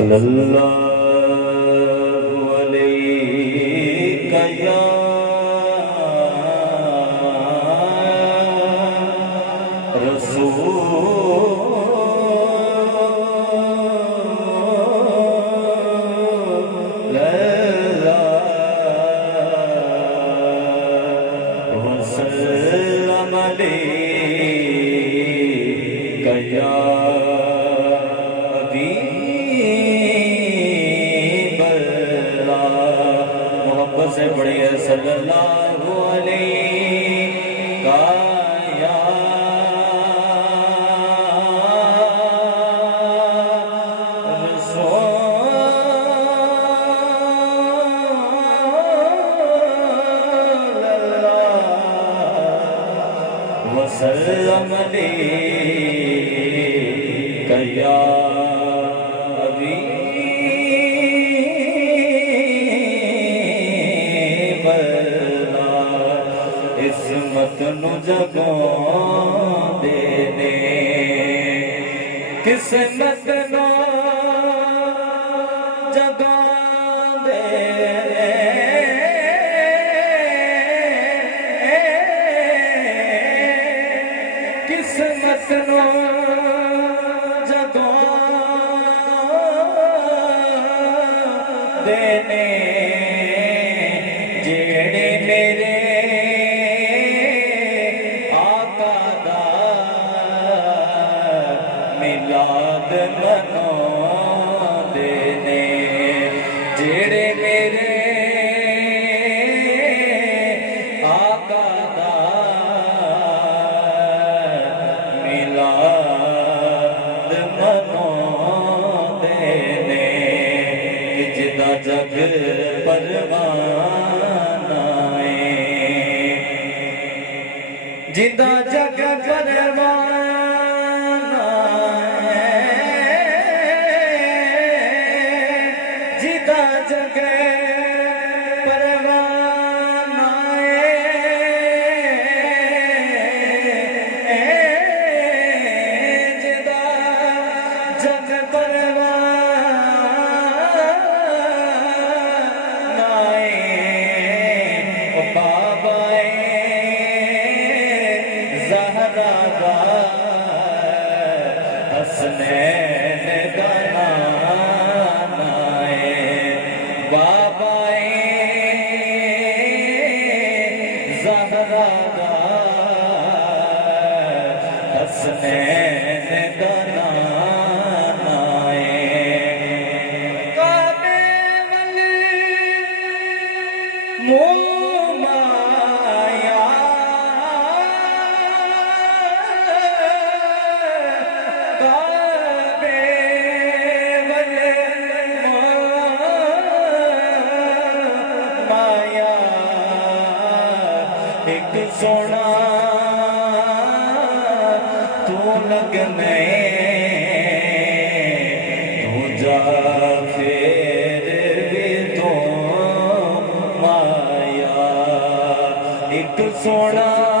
صلی اللہ علیہ یا رسول اللہ وسلم علیک یا سے بڑھئے صلی اللہ علیہ یا رسول اللہ وسلم علیک یا عصمت نو جگوں دے دے قسمت نو جگوں دے دے قسمت نو جگوں دے دے جیڑے میرے ملاد منو دے دے جیڑے میرے آقا دا ملاد منو دے دے کہ جدا جگ پروانہ ہے جدا جگ پروانہ جگہ پروانہ جدا جگ پروانہ او بابا زہرا دا حسنین دا بابا زہرا دا حسنین دا نانا کعبے والی مومایا کعبے والی ایک سونا تو لگنے تو جا پھر بھی تو مایا ایک سونا